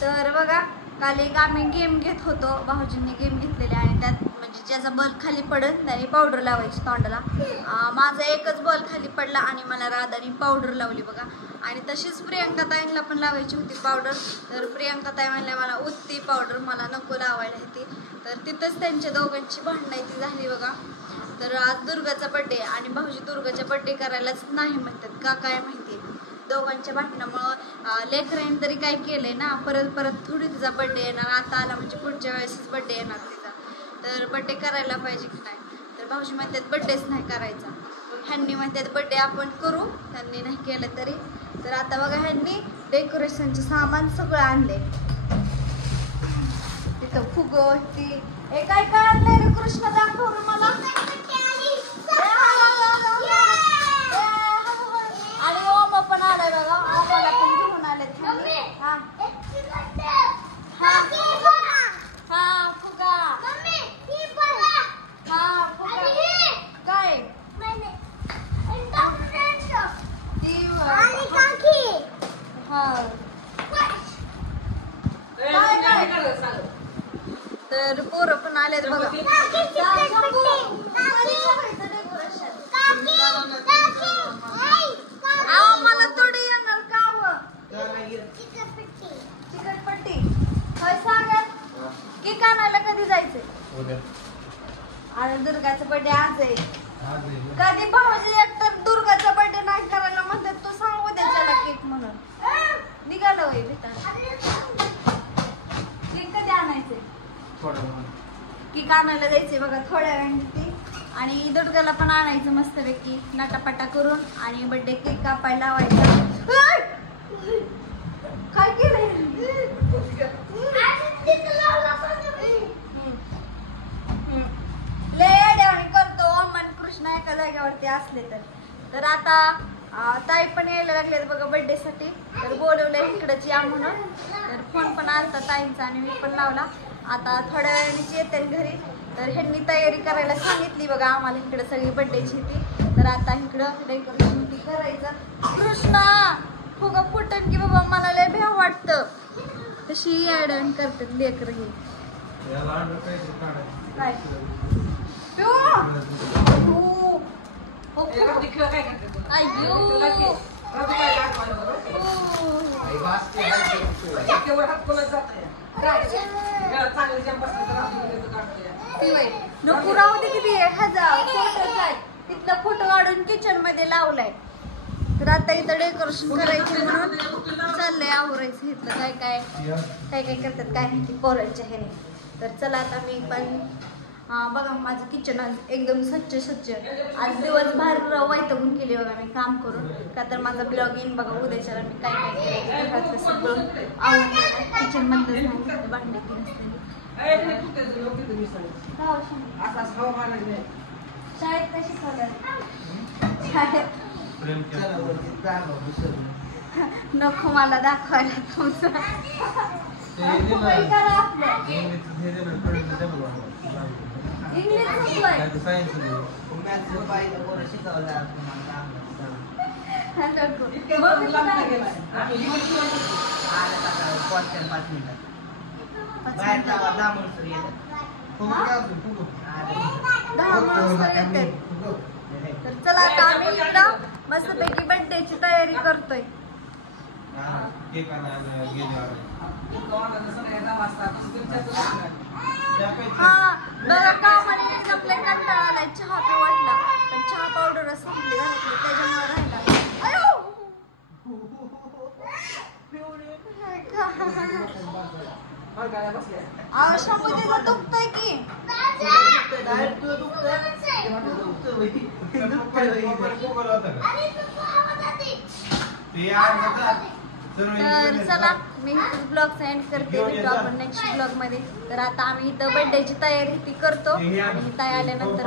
तर बघा काल एक आम्ही गेम घेत होतो, भाऊजींनी गेम घेतलेले आणि त्यात म्हणजे ज्याचा बॉल खाली पडत त्याने पावडर लावायची तोंडाला. माझा एकच बॉल खाली पडला आणि मला राधाने पावडर लावली बघा. आणि तशीच प्रियंका ताईंना पण लावायची होती पावडर. तर प्रियंका ताई म्हणल्या मला उत्ती पावडर, मला नको लावायला येते. तर तिथंच त्यांच्या दोघांची भांडणं ती झाली बघा. तर आज दुर्गाचा बड्डे आणि भाऊजी दुर्गाचा बड्डे करायलाच नाही म्हणतात का काय माहिती. दोघांच्या भांडणामुळं लेकरांनी तरी काय केलंय ना, परत परत थोडी तिचा बड्डे येणार, आता आला म्हणजे पुढच्या वेळेसच बड्डे येणार तिचा. तर बड्डे करायला पाहिजे की नाही. तर भाऊजी म्हणतात बड्डेच नाही करायचा, ह्यांनी म्हणतात बड्डे आपण करू, त्यांनी नाही केलं तरी. तर आता बघा ह्यांनी डेकोरेशनचं सामान सगळं आणले. तिथं फुग ती काय काय आणलंय रे कृष्ण, दाखव रे मला. आणि ओम पण आलाय बघा, ओमाला पण घेऊन आले. हा फुगा, हा फुगा काय तर पोरं पण आलेत बघा. मला थोडी येणार का चिकटपट्टी काय सांगत की कानाला कधी जायचंय. आणि दुर्गाचा बर्थडे आज आहे. कधी भाऊजी एकतर दुर्गाचा बर्थडे नाही करायला म्हणतात, तू सांग उद्या त्याला केक म्हणून निघालं होय भेटायला. केक कधी आणायचंय, केक आणायला जायचंय बघा थोड्या वेळाने. आणि दुर्गाला पण आणायचं मस्तपैकी नाटापाटा करून आणि बर्थडे केक कापायला लावायचा. काय केलंय करतो मन कृष्ण एका जागेवरती असले तर आता ताई पण यायला लागले बघा बर्थडे साठी. तर बोलवलंय इकडच या म्हणून. तर फोन पण आलता ताईंचा आणि मी पण लावला. आता थोड्या वेळानेच येते घरी. तर ह्यांनी तयारी करायला सांगितली बघा आम्हाला इकडे सगळी बर्थडेची ती. तर आता इकडं डेकोरेशन करायचं. कृष्णा फुगा फुटन की बाबा, मला लय भ्याव वाटतं. तशी ऍडन करतात लेकर हे. काय नको राहू दे किती तिथला फोटो काढून किचन मध्ये लावलाय. तर आता इथं डेकोरेशन करायचं म्हणून चाललंय आवरायचं. इथलं काय काय काय काय करतात काय माहिती पोरांच्या ह्याने. तर चला आता मी पण बघा माझं किचन आज एकदम स्वच्छ. आज दिवसभर वैतागून केली बघा मी काम करून. का तर माझा ब्लॉग येईन बघा उद्याच्याला मी काय काय केलं घरातलं सगळं आवडलं. किचन मधलं सांगितलं भांडी ती नसते. शाळेत काय शिकवलं नको मला दाखवायला तुमचं. इंग्लिश तर चला आता आम्ही इकडं मस्तपैकी बर्थडेची तयारी करतोय. हा बघा कामाने जमले कंटाळा आलाय. चहा पे वाटला पण चहा पावडर संपली घरातली त्याच्यामुळे राहिला. शंभू तिथं दुखतोय की तर चला मी ब्लॉग एंड करते. भेटू आपण नेक्स्ट ब्लॉग मध्ये. तर आता आम्ही इथं बर्थडेची तयारी ती करतो आणि ताई आल्यानंतर